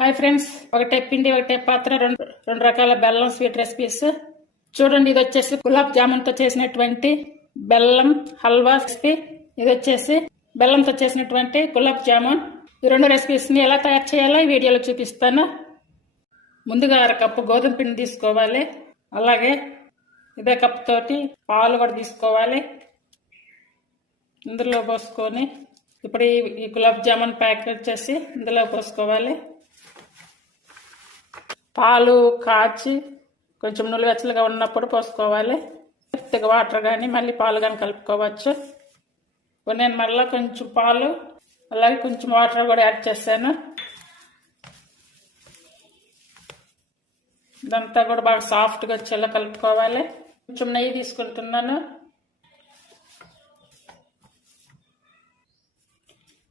Hi friends ఒకటే పిండి ఒకటే పాత్ర రెండు రెండు రకాల బెల్లం స్వీట్ రెసిపీస్ చూడండి ఇది వచ్చేసి గులాబ్ జామున్తో చేసినటువంటి బెల్లం హల్వా రెసిపీ ఇది వచ్చేసి బెల్లంతో చేసినటువంటి గులాబ్ జామున్. ఈ రెండు రెసిపీస్ని ఎలా తయారు చేయాలో ఈ వీడియోలో చూపిస్తాను. ముందుగా అర కప్పు గోధుమ పిండి తీసుకోవాలి. అలాగే ఇదే కప్ తోటి పాలు కూడా తీసుకోవాలి. ఇందులో పోసుకొని ఇప్పుడు ఈ గులాబ్ జామున్ ప్యాకెట్ చేసి ఇందులో పోసుకోవాలి. పాలు కాచి కొంచెం నులివెచ్చలుగా ఉన్నప్పుడు పోసుకోవాలి. కొద్దిగా వాటర్ కానీ మళ్ళీ పాలు కానీ కలుపుకోవచ్చు. నేను మళ్ళీ కొంచెం పాలు అలాగే కొంచెం వాటర్ కూడా యాడ్ చేశాను. ఇదంతా కూడా బాగా సాఫ్ట్గా వచ్చేలా కలుపుకోవాలి. కొంచెం నెయ్యి తీసుకుంటున్నాను.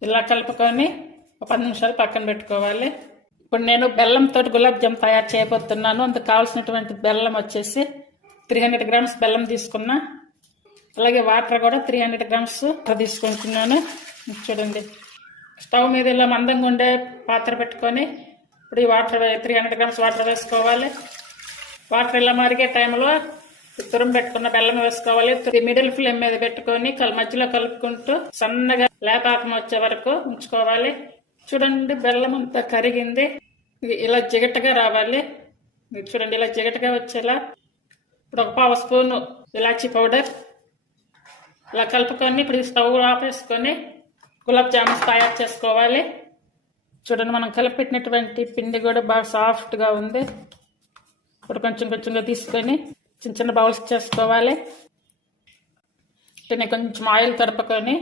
ఇలా కలుపుకొని ఒక పది నిమిషాలు పక్కన పెట్టుకోవాలి. ఇప్పుడు నేను బెల్లంతో గులాబ్ జామ్ తయారు చేయబోతున్నాను. అందుకు కావాల్సినటువంటి బెల్లం వచ్చేసి త్రీ హండ్రెడ్ గ్రామ్స్ బెల్లం తీసుకున్నా. అలాగే వాటర్ కూడా త్రీ హండ్రెడ్ గ్రామ్స్ తీసుకుంటున్నాను. చూడండి. స్టవ్ మీద ఇలా మందంగా ఉండే పాత్ర పెట్టుకొని ఇప్పుడు ఈ water three hundred grams water వేసుకోవాలి. వాటర్ ఇలా మరిగే టైంలో తురం పెట్టుకున్న బెల్లం వేసుకోవాలి. మిడిల్ ఫ్లేమ్ మీద పెట్టుకొని మధ్యలో కలుపుకుంటూ సన్నగా లేపాకం వచ్చే వరకు ఉంచుకోవాలి. చూడండి బెల్లం అంతా కరిగింది. ఇలా జిగటగా రావాలి. మీరు చూడండి ఇలా జిగటగా వచ్చేలా. ఇప్పుడు ఒక పావు స్పూన్ ఇలాచీ పౌడర్ ఇలా కలుపుకొని ఇప్పుడు స్టవ్ ఆపేసుకొని గులాబ్ జామున్స్ తయారు చేసుకోవాలి. చూడండి మనం కలిపెట్టినటువంటి పిండి కూడా బాగా సాఫ్ట్గా ఉంది. ఇప్పుడు కొంచెం కొంచెంగా తీసుకొని చిన్న చిన్న బౌల్స్ చేసుకోవాలి. నేను కొంచెం ఆయిల్ కలుపుకొని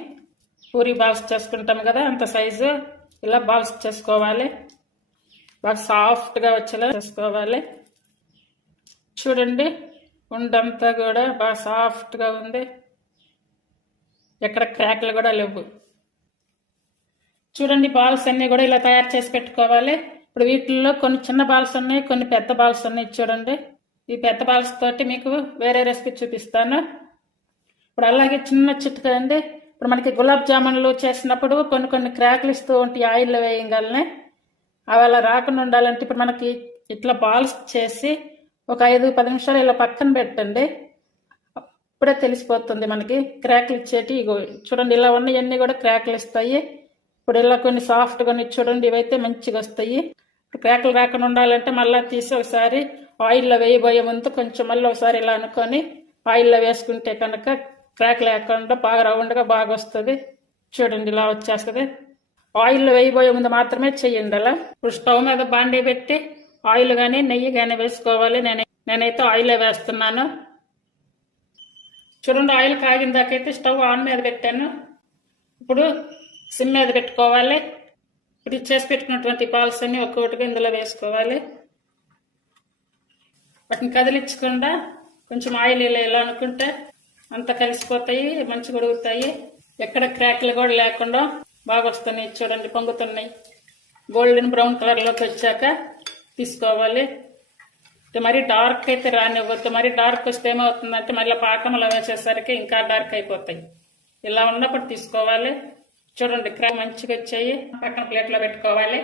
పూరి బాల్స్ చేసుకుంటాం కదా అంత సైజు ఇలా బాల్స్ చేసుకోవాలి. బాగా సాఫ్ట్గా వచ్చేలా చేసుకోవాలి. చూడండి ఉండంతా కూడా బాగా సాఫ్ట్గా ఉంది. ఎక్కడ క్రాక్లు కూడా లేవు. చూడండి బాల్స్ అన్నీ కూడా ఇలా తయారు చేసి పెట్టుకోవాలి. ఇప్పుడు వీటిల్లో కొన్ని చిన్న బాల్స్ ఉన్నాయి కొన్ని పెద్ద బాల్స్ ఉన్నాయి చూడండి. ఈ పెద్ద బాల్స్ తోటి మీకు వేరే రెసిపీ చూపిస్తాను. ఇప్పుడు అలాగే చిన్న చిట్కా అండి. ఇప్పుడు మనకి గులాబ్ జామున్లు చేసినప్పుడు కొన్ని కొన్ని క్రాక్లు ఇస్తూ ఉంటాయి ఆయిల్లో వేయగలనే అవి అలా రాకుండా ఉండాలంటే ఇప్పుడు మనకి ఇట్లా బాల్స్ చేసి ఒక ఐదు పది నిమిషాలు ఇలా పక్కన పెట్టండి. ఇప్పుడే తెలిసిపోతుంది మనకి. క్రాక్లు ఇచ్చేటి ఇగో చూడండి ఇలా ఉన్నవన్నీ కూడా క్రాక్లు ఇస్తాయి. ఇప్పుడు ఇలా కొన్ని సాఫ్ట్ కొన్ని చూడండి ఇవైతే మంచిగా వస్తాయి. క్రాక్లు రాకుండా ఉండాలంటే మళ్ళీ తీసి ఒకసారి ఆయిల్లో వేయబోయే ముందు కొంచెం మళ్ళీ ఒకసారి ఇలా అనుకొని ఆయిల్లో వేసుకుంటే కనుక క్రాక్ లేకుండా బాగా రౌండ్గా బాగా వస్తుంది. చూడండి ఇలా వచ్చేస్తుంది. ఆయిల్ వేయబోయే ముందు మాత్రమే చెయ్యండి అలా ఇప్పుడు స్టవ్ మీద బాండీ పెట్టి ఆయిల్ కానీ నెయ్యి కానీ వేసుకోవాలి. నేను నేనైతే ఆయిల్ వేస్తున్నాను. చూడండి ఆయిల్ కాగిన దాకైతే స్టవ్ ఆన్ మీద పెట్టాను. ఇప్పుడు సిమ్ మీద పెట్టుకోవాలి. ఇప్పుడు చేసి పెట్టుకున్నటువంటి పాల్స్ అన్ని ఒక్కొక్కటిగా ఇందులో వేసుకోవాలి. వాటిని కదిలించకుండా కొంచెం ఆయిల్ ఇలా ఇలా అనుకుంటే అంత కలిసిపోతాయి మంచిగా ఉడుగుతాయి ఎక్కడ క్రాక్లు కూడా లేకుండా బాగా వస్తున్నాయి చూడండి పొంగుతున్నాయి. గోల్డెన్ బ్రౌన్ కలర్లోకి వచ్చాక తీసుకోవాలి. మరీ డార్క్ అయితే రానివ్వద్దు. మరీ డార్క్ వస్తే ఏమవుతుందంటే మళ్ళీ పాకంలో వేసేసరికి ఇంకా డార్క్ అయిపోతాయి. ఇలా ఉన్నప్పుడు తీసుకోవాలి. చూడండి క్రా మంచిగా వచ్చాయి. పక్కన ప్లేట్లో పెట్టుకోవాలి.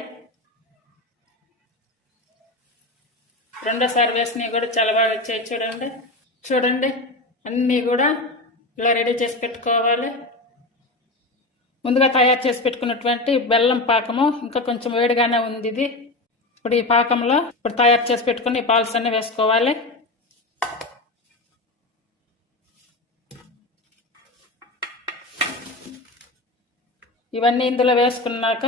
రెండోసారి వేసినవి కూడా చాలా బాగా వచ్చాయి చూడండి. చూడండి అన్నీ కూడా ఇలా రెడీ చేసి పెట్టుకోవాలి. ముందుగా తయారు చేసి పెట్టుకున్నటువంటి బెల్లం పాకము ఇంకా కొంచెం వేడిగానే ఉంది ఇది. ఇప్పుడు ఈ పాకంలో ఇప్పుడు తయారు చేసి పెట్టుకుని ఈ పాల్స్ వేసుకోవాలి. ఇవన్నీ ఇందులో వేసుకున్నాక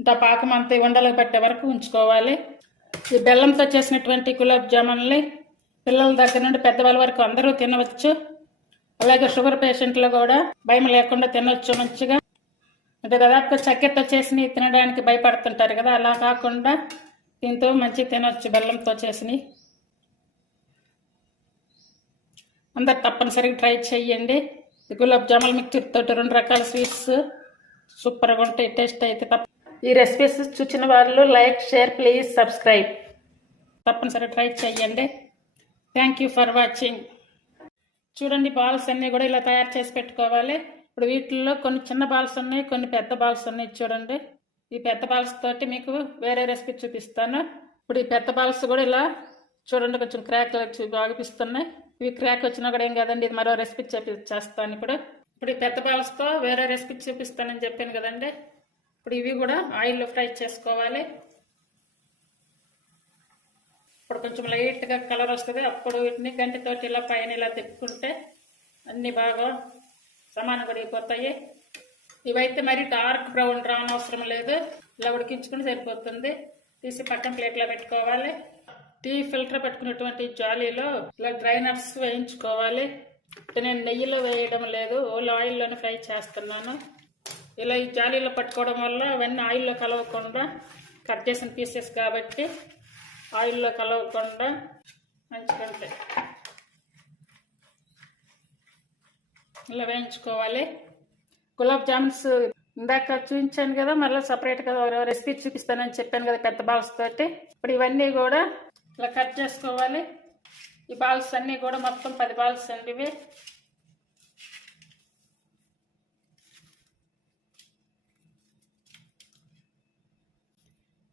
ఇంత పాకం అంతా ఈ ఉండలకు పట్టే వరకు ఉంచుకోవాలి. ఈ బెల్లంతో చేసినటువంటి గులాబ్ జామున్లు పిల్లల దగ్గర నుండి పెద్దవాళ్ళ వరకు అందరూ తినవచ్చు. అలాగే షుగర్ పేషెంట్లు కూడా భయం లేకుండా తినవచ్చు మంచిగా. అంటే దాదాపుగా చక్కెరతో చేసి తినడానికి భయపడుతుంటారు కదా అలా కాకుండా దీంతో మంచి తినొచ్చు బెల్లంతో చేసినవి. అందరు తప్పనిసరిగా ట్రై చేయండి. గులాబ్ జామున్ మిక్చర్ తోటి రెండు రకాల స్వీట్స్ సూపర్గా ఉంటాయి టేస్ట్ అయితే తప్ప. ఈ రెసిపీస్ చూసిన వాళ్ళు లైక్ షేర్ ప్లీజ్ సబ్స్క్రైబ్. తప్పనిసరిగా ట్రై చేయండి. Thank you for watching. చూడండి బాల్స్ అన్నీ కూడా ఇలా తయారు చేసి పెట్టుకోవాలి. ఇప్పుడు వీటిల్లో కొన్ని చిన్న బాల్స్ ఉన్నాయి కొన్ని పెద్ద బాల్స్ ఉన్నాయి చూడండి. ఈ పెద్ద బాల్స్ తోటి మీకు వేరే రెసిపీ చూపిస్తాను. ఇప్పుడు ఈ పెద్ద బాల్స్ కూడా ఇలా చూడండి కొంచెం క్రాక్ వచ్చి బాగిపిస్తున్నాయి ఇవి క్రాక్ వచ్చినా కూడా ఏం కదండి ఇది మరో రెసిపీ చెప్పి చేస్తాను ఇప్పుడు. ఇప్పుడు ఈ పెద్ద బాల్స్తో వేరే రెసిపీ చూపిస్తానని చెప్పాను కదండి. ఇప్పుడు ఇవి కూడా ఆయిల్లో ఫ్రై చేసుకోవాలి. ఇప్పుడు కొంచెం లైట్గా కలర్ వస్తుంది అప్పుడు వీటిని గంటితోటి ఇలా పైన ఇలా తిప్పుకుంటే అన్నీ బాగా సమానం ఉడికిపోతాయి ఇవైతే మరి డార్క్ బ్రౌన్ రాన్ అవసరం లేదు. ఇలా ఉడికించుకుని సరిపోతుంది. తీసి పక్కన ప్లేట్లో పెట్టుకోవాలి. టీ ఫిల్టర్ పెట్టుకున్నటువంటి జాలీలో ఇలా డ్రై నట్స్ వేయించుకోవాలి నేను నెయ్యిలో వేయడం లేదు. ఓన్లీ ఆయిల్లోనే ఫ్రై చేస్తున్నాను. ఇలా ఈ జాలీలో పట్టుకోవడం వల్ల అవన్నీ ఆయిల్లో కలవకుండా కట్ చేసిన పీసెస్ కాబట్టి ఆయిల్లో కలవకుండా మంచిగా ఉంటాయి. ఇలా వేయించుకోవాలి. గులాబ్ జామున్స్ ఇందాక చూపించాను కదా మళ్ళీ సపరేట్గా రెసిపీ చూపిస్తానని చెప్పాను కదా పెద్ద బాల్స్ తోటి. ఇప్పుడు ఇవన్నీ కూడా ఇలా కట్ చేసుకోవాలి. ఈ బాల్స్ అన్నీ కూడా మొత్తం పది బాల్స్ అండి ఇవి.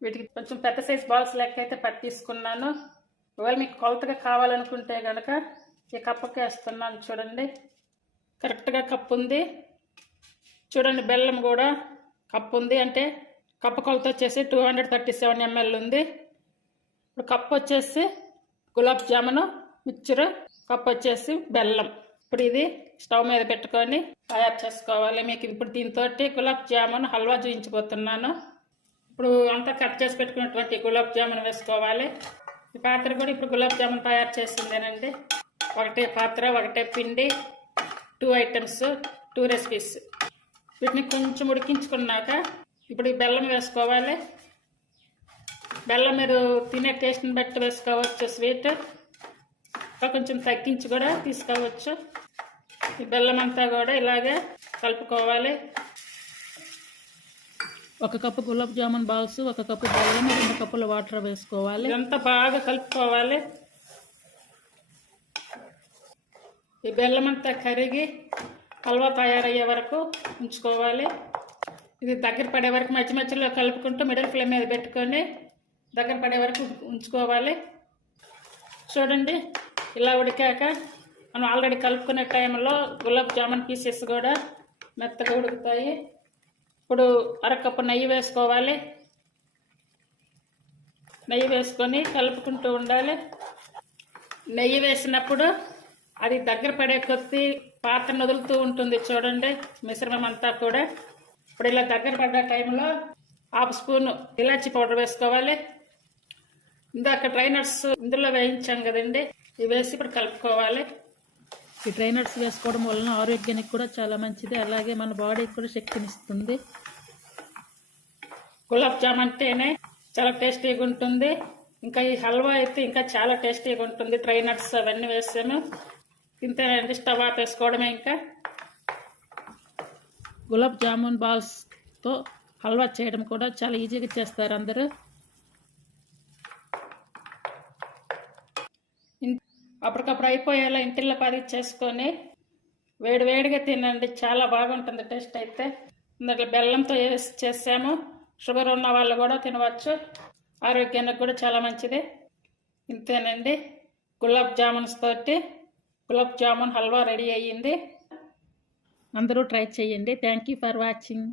వీటికి కొంచెం పెద్ద సైజ్ బాల్స్ లెక్క అయితే పట్టి తీసుకున్నాను ఒకవేళ మీకు కొలతగా కావాలనుకుంటే కనుక ఈ కప్పకేస్తున్నాను చూడండి. కరెక్ట్గా కప్పు ఉంది. చూడండి బెల్లం కూడా కప్పు ఉంది. అంటే కప్పు కొలత వచ్చేసి two hundred thirty seven ML ఉంది. ఇప్పుడు కప్పు వచ్చేసి గులాబ్ జామును మిక్చరు కప్పు వచ్చేసి బెల్లం. ఇప్పుడు ఇది స్టవ్ మీద పెట్టుకొని తయారు చేసుకోవాలి. మీకు ఇప్పుడు దీంతో గులాబ్ జామున్ హల్వా చూపించబోతున్నాను ఇప్పుడు అంతా కట్ చేసి పెట్టుకున్నటువంటి గులాబ్ జామున్ వేసుకోవాలి. ఈ పాత్ర కూడా ఇప్పుడు గులాబ్ జామున్ తయారు చేసిందేనండి. ఒకటే పాత్ర ఒకటే పిండి. Two items two recipes. వీటిని కొంచెం ఉడికించుకున్నాక ఇప్పుడు బెల్లం వేసుకోవాలి. బెల్లం మీరు తినే టేస్ట్ని బట్టి వేసుకోవచ్చు స్వీట్ కొంచెం తగ్గించి కూడా తీసుకోవచ్చు. ఈ బెల్లం అంతా కూడా ఇలాగే కలుపుకోవాలి. ఒక కప్పు గులాబ్ జామున్ బాల్స్ ఒక కప్పు బెల్లం రెండు కప్పుల వాటర్ వేసుకోవాలి. ఇదంతా బాగా కలుపుకోవాలి. ఈ బెల్లం అంతా కరిగి హల్వా తయారయ్యే వరకు ఉంచుకోవాలి. ఇది దగ్గర పడే వరకు మధ్య మధ్యలో కలుపుకుంటూ మిడిల్ ఫ్లేమ్ మీద పెట్టుకొని దగ్గర పడే వరకు ఉంచుకోవాలి. చూడండి ఇలా ఉడికాక మనం ఆల్రెడీ కలుపుకునే టైంలో గులాబ్ జామున్ పీసెస్ కూడా మెత్తగా ఉడుకుతాయి. ఇప్పుడు అరకప్పు నెయ్యి వేసుకోవాలి. నెయ్యి వేసుకొని కలుపుకుంటూ ఉండాలి. నెయ్యి వేసినప్పుడు అది దగ్గర పడే కొద్దీ పాత్ర వదులుతూ ఉంటుంది చూడండి మిశ్రమం అంతా కూడా. ఇప్పుడు ఇలా దగ్గర పడ్డ టైంలో హాఫ్ స్పూన్ ఇలాచి పౌడర్ వేసుకోవాలి. ఇందాక ట్రైనర్స్ ఇందులో వేయించాం కదండి ఇవి వేసి ఇప్పుడు కలుపుకోవాలి. ఈ ట్రైనర్స్ వేసుకోవడం వలన ఆరోగ్యానికి కూడా చాలా మంచిది. అలాగే మన బాడీకి కూడా శక్తినిస్తుంది. గులాబ్ జామ్ అంటేనే చాలా టేస్టీగా ఉంటుంది. ఇంకా ఈ హల్వా అయితే ఇంకా చాలా టేస్టీగా ఉంటుంది. ట్రైనట్స్ అవన్నీ వేసాము. ఇంతేనండి స్టవ్ ఆపేసుకోవడమే ఇంకా? గులాబ్ జామున్ బాల్స్తో హల్వా చేయడం కూడా చాలా ఈజీగా చేస్తారు అందరూ. ఇన్- అప్పటికప్పుడు అయిపోయేలా ఇంటిల్లో పది చేసుకొని వేడి వేడిగా తినండి. చాలా బాగుంటుంది టేస్ట్ అయితే. అందులో బెల్లంతో వేసి చేసాము. షుగర్ ఉన్న వాళ్ళు కూడా తినవచ్చు. ఆరోగ్యానికి కూడా చాలా మంచిది. ఇంతేనండి. గులాబ్ జామున్స్ తోటి గులాబ్ జామున్ హల్వా రెడీ అయ్యింది అందరూ ట్రై చేయండి థ్యాంక్ యూ ఫర్ వాచింగ్